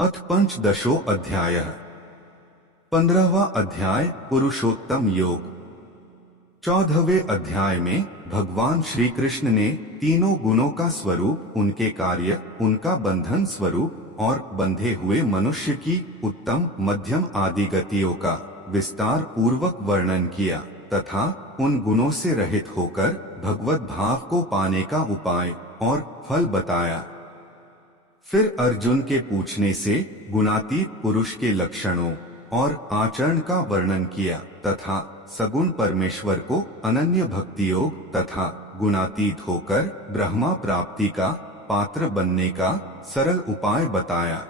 अथ पंचदशो अध्यायः 15वां अध्याय पुरुषोत्तम योग। 14वें अध्याय में भगवान श्री कृष्ण ने तीनों गुणों का स्वरूप, उनके कार्य, उनका बंधन स्वरूप और बंधे हुए मनुष्य की उत्तम, मध्यम आदि गतियों का विस्तार पूर्वक वर्णन किया तथा उन गुणों से रहित होकर भगवत भाव को पाने का उपाय और फल बताया। फिर अर्जुन के पूछने से गुणातीत पुरुष के लक्षणों और आचरण का वर्णन किया तथा सगुण परमेश्वर को अनन्य भक्ति योग तथा गुणातीत होकर ब्रह्मा प्राप्ति का पात्र बनने का सरल उपाय बताया।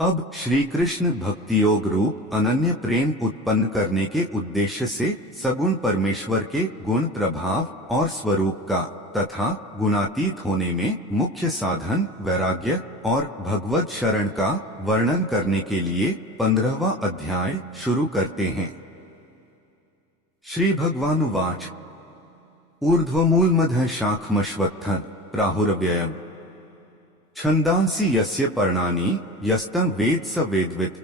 अब श्री कृष्ण भक्ति योग रूप अनन्य प्रेम उत्पन्न करने के उद्देश्य से सगुण परमेश्वर के गुण, प्रभाव और स्वरूप का तथा गुणातीत होने में मुख्य साधन वैराग्य और भगवत शरण का वर्णन करने के लिए 15वां अध्याय शुरू करते हैं। श्री भगवानुवाच ऊर्ध्वमूलमधः शाखमश्वत्थं प्राहुरव्ययम् छंदांसि यस्य पर्णानि यस्तं वेद स वेदवित्।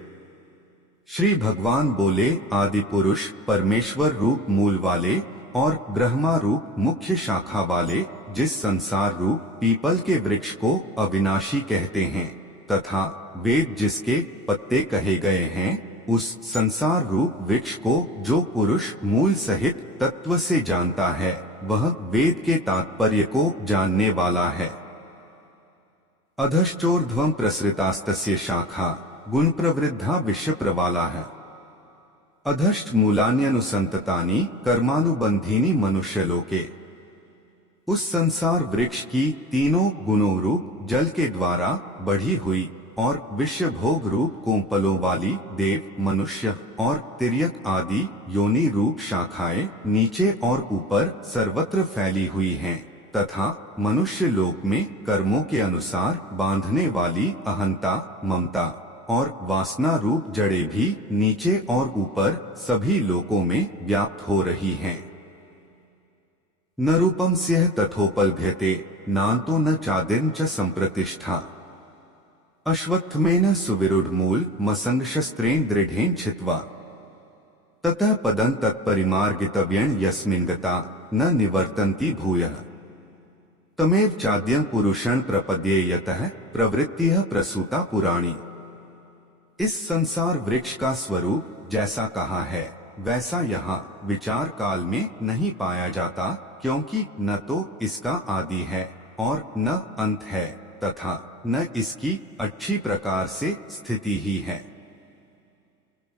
श्री भगवान बोले, आदि पुरुष परमेश्वर रूप मूल वाले और ब्रह्मा रूप मुख्य शाखा वाले जिस संसार रूप पीपल के वृक्ष को अविनाशी कहते हैं तथा वेद जिसके पत्ते कहे गए हैं, उस संसार रूप वृक्ष को जो पुरुष मूल सहित तत्व से जानता है वह वेद के तात्पर्य को जानने वाला है। अधश्चोर्ध्वं प्रसृतास्तस्य शाखा गुण प्रवृद्धा विश्व प्रवाला है। अधश्च मूलान्यनुसंततानि कर्मानुबंधीनि मनुष्यलोके। उस संसार वृक्ष की तीनों गुणों रूप जल के द्वारा बढ़ी हुई और विश्व भोग रूप कोंपलों वाली देव, मनुष्य और तिर्यक आदि योनि रूप शाखाएं नीचे और ऊपर सर्वत्र फैली हुई हैं तथा मनुष्य लोक में कर्मों के अनुसार बांधने वाली अहंता, ममता और वासना रूप जड़ें भी नीचे और ऊपर सभी लोकों में व्याप्त हो रही हैं। न रूपम स्यः तथोपलभ्यते नान्तो न चादिर्न च संप्रतिष्ठा। अश्वत्थमेन सुविरूढ़ मूल मसंग शस्त्रेण दृढ़ेन छित्त्वा। ततः पदं तत्परिमार्गितव्यं यस्मिन् गता न निवर्तन्ति भूयः। तमेव चाद्यं पुरुषं प्रपद्ये यतः प्रवृत्तिः प्रसूता पुराणी। इस संसार वृक्ष का स्वरूप जैसा कहा है वैसा यहाँ विचार काल में नहीं पाया जाता, क्योंकि न तो इसका आदि है और न अंत है तथा न इसकी अच्छी प्रकार से स्थिति ही है।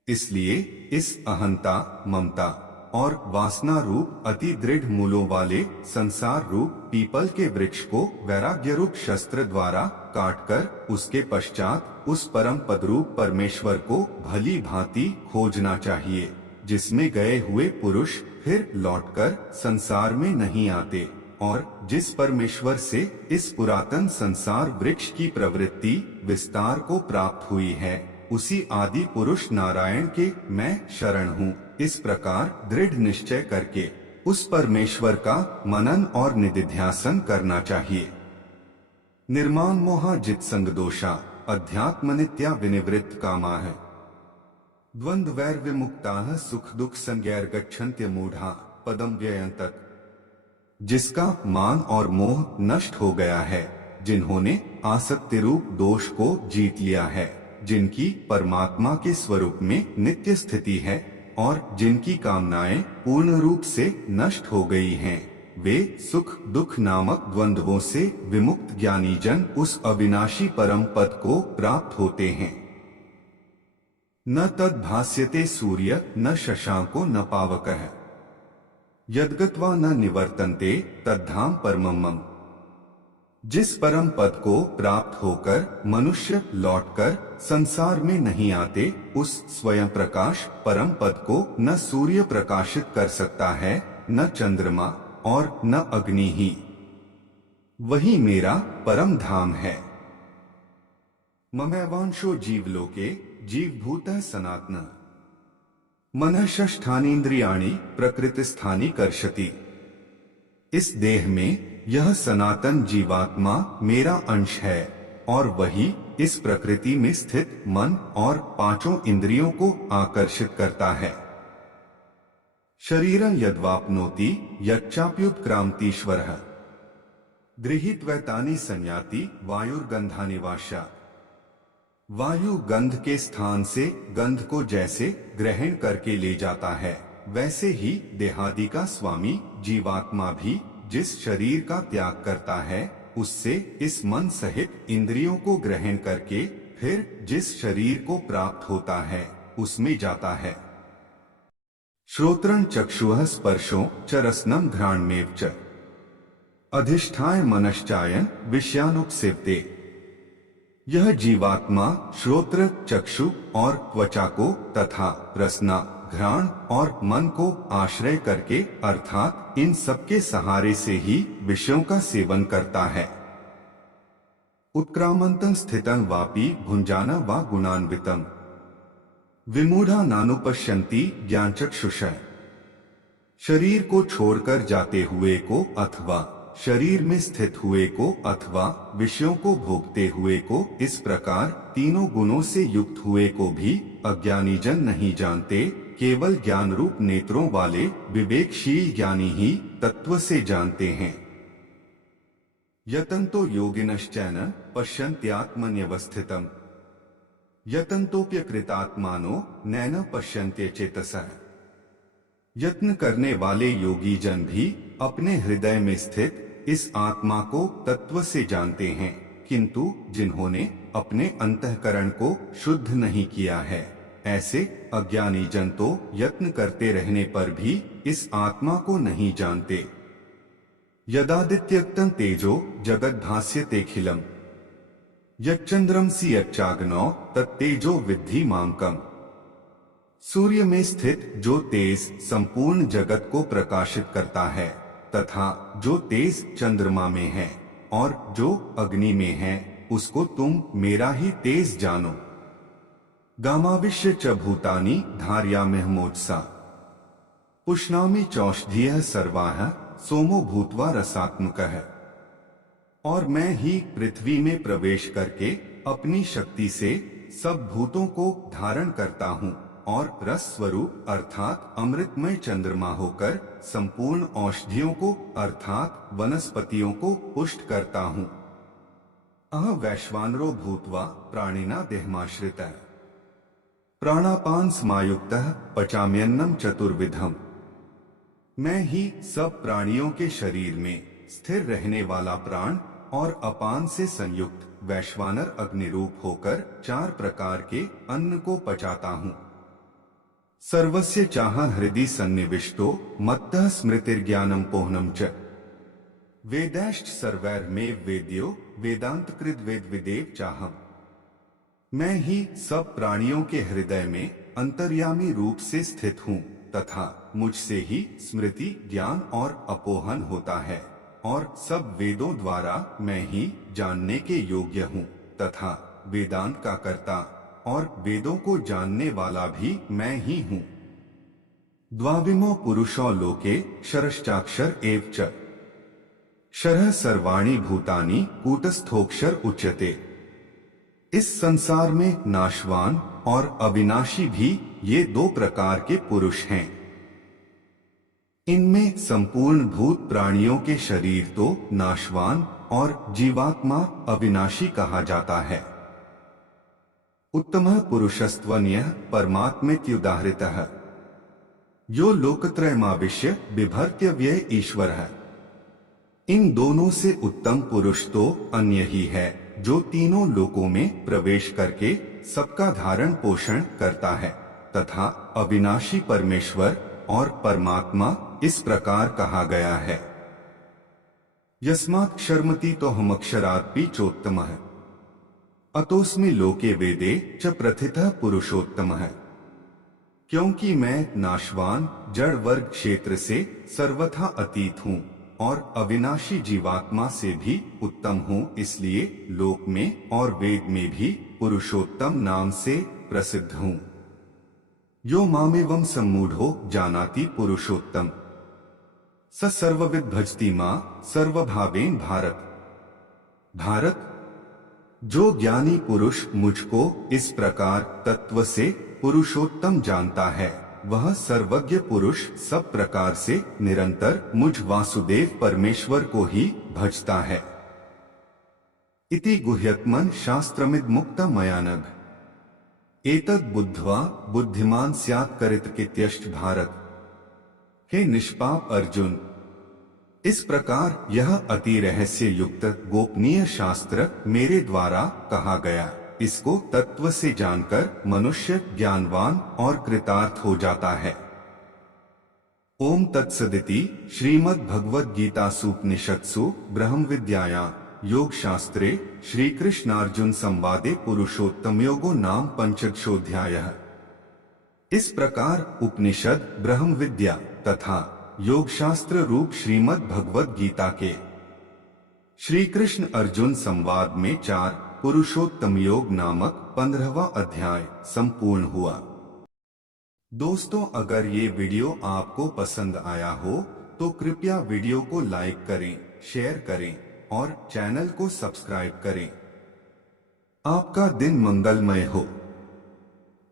इसलिए इस अहंता, ममता और वासना रूप अति दृढ़ मूलों वाले संसार रूप पीपल के वृक्ष को वैराग्य रूप शस्त्र द्वारा काटकर उसके पश्चात उस परम पद रूप परमेश्वर को भली भांति खोजना चाहिए, जिसमें गए हुए पुरुष फिर लौटकर संसार में नहीं आते और जिस परमेश्वर से इस पुरातन संसार वृक्ष की प्रवृत्ति विस्तार को प्राप्त हुई है, उसी आदि पुरुष नारायण के मैं शरण हूँ, इस प्रकार दृढ़ निश्चय करके उस परमेश्वर का मनन और निधिध्यासन करना चाहिए। निर्माण मोहा जित संग दोषा अध्यात्म नित्या विनिवृत्त कामा है। द्वंद्व वैर विमुक्ता सुख दुख संज्ञैर गच्छन्त्य मूढ़ा पदम व्ययंतक। जिसका मान और मोह नष्ट हो गया है, जिन्होंने आसक्ति रूप दोष को जीत लिया है, जिनकी परमात्मा के स्वरूप में नित्य स्थिति है और जिनकी कामनाएं पूर्ण रूप से नष्ट हो गई हैं, वे सुख दुख नामक द्वंद्वों से विमुक्त ज्ञानी जन उस अविनाशी परम पद को प्राप्त होते हैं। न तद भास्यते सूर्य न शशांको न पावकः। यद्गत्वा न निवर्तन्ते तद्धाम परमम्। जिस परम पद को प्राप्त होकर मनुष्य लौटकर संसार में नहीं आते, उस स्वयं प्रकाश परम पद को न सूर्य प्रकाशित कर सकता है, न चंद्रमा और न अग्नि ही। वही मेरा परम धाम है। ममैवांशो जीवलोके जीवभूतः सनातनः। मनः षष्ठानीन्द्रियाणि प्रकृतिस्थानि कर्षति। इस देह में यह सनातन जीवात्मा मेरा अंश है और वही इस प्रकृति में स्थित मन और पांचों इंद्रियों को आकर्षित करता है। शरीरं यद्वाप्नोति यच्चाप्युत्क्रामतीश्वरः गृहीत्वैतानि संयाति वायुर्गंधानि वाशा। वायु गंध के स्थान से गंध को जैसे ग्रहण करके ले जाता है, वैसे ही देहादि का स्वामी जीवात्मा भी जिस शरीर का त्याग करता है, उससे इस मन सहित इंद्रियों को ग्रहण करके फिर जिस शरीर को प्राप्त होता है उसमें जाता है। श्रोत्रं चक्षुः स्पर्शो च रसनं घ्राणमेव च अधिष्ठाय मनश्चायन विषयानुपसेवते। यह जीवात्मा श्रोत्र, चक्षु और त्वचा को तथा रसना, घ्राण और मन को आश्रय करके अर्थात इन सबके सहारे से ही विषयों का सेवन करता है। उत्क्रामन्तं स्थितं वापि भुञ्जान वा गुणान्वितं विमूढ़ा नानुपश्यन्ति ज्ञानचक्षुषः। शरीर को छोड़कर जाते हुए को अथवा शरीर में स्थित हुए को अथवा विषयों को भोगते हुए को, इस प्रकार तीनों गुणों से युक्त हुए को भी अज्ञानी जन नहीं जानते। केवल ज्ञान रूप नेत्रों वाले विवेकशील ज्ञानी ही तत्व से जानते हैं। यतन्तो योगिनश्चैन पश्यन्त्यात्मन्यवस्थितम् यतन्तोप्यकृतात्मानो नैन पश्यन्त्यचेतसः। यत्न करने वाले योगी जन भी अपने हृदय में स्थित इस आत्मा को तत्व से जानते हैं, किंतु जिन्होंने अपने अंतःकरण को शुद्ध नहीं किया है, ऐसे अज्ञानी जन तो यत्न करते रहने पर भी इस आत्मा को नहीं जानते। यदादित्यक्तं तेजो जगद्भास्यतेऽखिलम् यच्चन्द्रमसि यच्चाग्नौ तत्तेजो विद्धि मामकम्। सूर्य में स्थित जो तेज संपूर्ण जगत को प्रकाशित करता है तथा जो तेज चंद्रमा में है और जो अग्नि में है, उसको तुम मेरा ही तेज जानो। गामाविश्य च भूतानि धारयाम्यहमोजसा पुष्णामि चौषधीयः सर्वाः सोमो भूत्वा रसात्मकः। और मैं ही पृथ्वी में प्रवेश करके अपनी शक्ति से सब भूतों को धारण करता हूँ और रस स्वरूप अर्थात अमृतमय चंद्रमा होकर संपूर्ण औषधियों को अर्थात वनस्पतियों को पुष्ट करता हूँ। अह वैश्वानरो भूत्वा प्राणिना देहमाश्रितः प्राणापान समायुक्तः पचाम्यन्नम चतुर्विधम्। मैं ही सब प्राणियों के शरीर में स्थिर रहने वाला प्राण और अपान से संयुक्त वैश्वानर अग्निरूप होकर 4 प्रकार के अन्न को पचाता हूँ। सर्वस्य चाह हृदि सन्निविष्टो मत्तः स्मृतिर्ज्ञानम पोहनम च वेदैश्च सर्वैर्मेव वेद्यो वेदांतकृत वेद विदेव चाहम। मैं ही सब प्राणियों के हृदय में अंतर्यामी रूप से स्थित हूँ तथा मुझसे ही स्मृति, ज्ञान और अपोहन होता है और सब वेदों द्वारा मैं ही जानने के योग्य हूँ तथा वेदांत का कर्ता और वेदों को जानने वाला भी मैं ही हूँ। द्वाविमो पुरुषो लोके क्षरश्चाक्षर एव च क्षरः सर्वाणि भूतानि कूटस्थोक्षर उच्यते। इस संसार में नाशवान और अविनाशी भी ये 2 प्रकार के पुरुष हैं। इनमें संपूर्ण भूत प्राणियों के शरीर तो नाशवान और जीवात्मा अविनाशी कहा जाता है। उत्तमः पुरुषस्त्वन्यः परमात्मेत्युदाहृतः यो लोकत्रयमाविश्य बिभर्त्य व्यय ईश्वरः। इन दोनों से उत्तम पुरुष तो अन्य ही है जो तीनों लोकों में प्रवेश करके सबका धारण पोषण करता है तथा अविनाशी परमेश्वर और परमात्मा इस प्रकार कहा गया है। यस्मात् क्षरमति तो हम अक्षरात्पि चोत्तमः अतोस्मि लोके वेदे च प्रथितः पुरुषोत्तमः। क्योंकि मैं नाशवान जड़ वर्ग क्षेत्र से सर्वथा अतीत हूँ और अविनाशी जीवात्मा से भी उत्तम हूँ, इसलिए लोक में और वेद में भी पुरुषोत्तम नाम से प्रसिद्ध हूँ। यो मामेवं सम्मूढ़ो जानाति पुरुषोत्तम स सर्वविद भजति मां सर्वभावेन भारत। भारत, जो ज्ञानी पुरुष मुझको इस प्रकार तत्व से पुरुषोत्तम जानता है, वह सर्वज्ञ पुरुष सब प्रकार से निरंतर मुझ वासुदेव परमेश्वर को ही भजता है। इति गुह्यत्मन शास्त्रमिद मुक्ता मयानघ एतद् बुद्ध्वा बुद्धिमान स्यात् करितकित्यश्च भारत। हे निष्पाप अर्जुन, इस प्रकार यह अति रहस्य युक्त गोपनीय शास्त्र मेरे द्वारा कहा गया, इसको तत्व से जानकर मनुष्य ज्ञानवान और कृतार्थ हो जाता है। ओम तत्सदिति श्रीमद् भगवद गीतासूपनिषत्सु ब्रह्म विद्यायां योग शास्त्रे श्री कृष्णार्जुन संवादे पुरुषोत्तम योगो नाम पंचदशोऽध्यायः। इस प्रकार उपनिषद ब्रह्म विद्या तथा योग शास्त्र रूप श्रीमद् भगवद गीता के श्री कृष्ण अर्जुन संवाद में 4 पुरुषोत्तम योग नामक 15वां अध्याय संपूर्ण हुआ। दोस्तों, अगर ये वीडियो आपको पसंद आया हो तो कृपया वीडियो को लाइक करें, शेयर करें और चैनल को सब्सक्राइब करें। आपका दिन मंगलमय हो।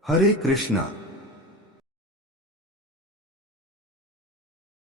हरे कृष्णा।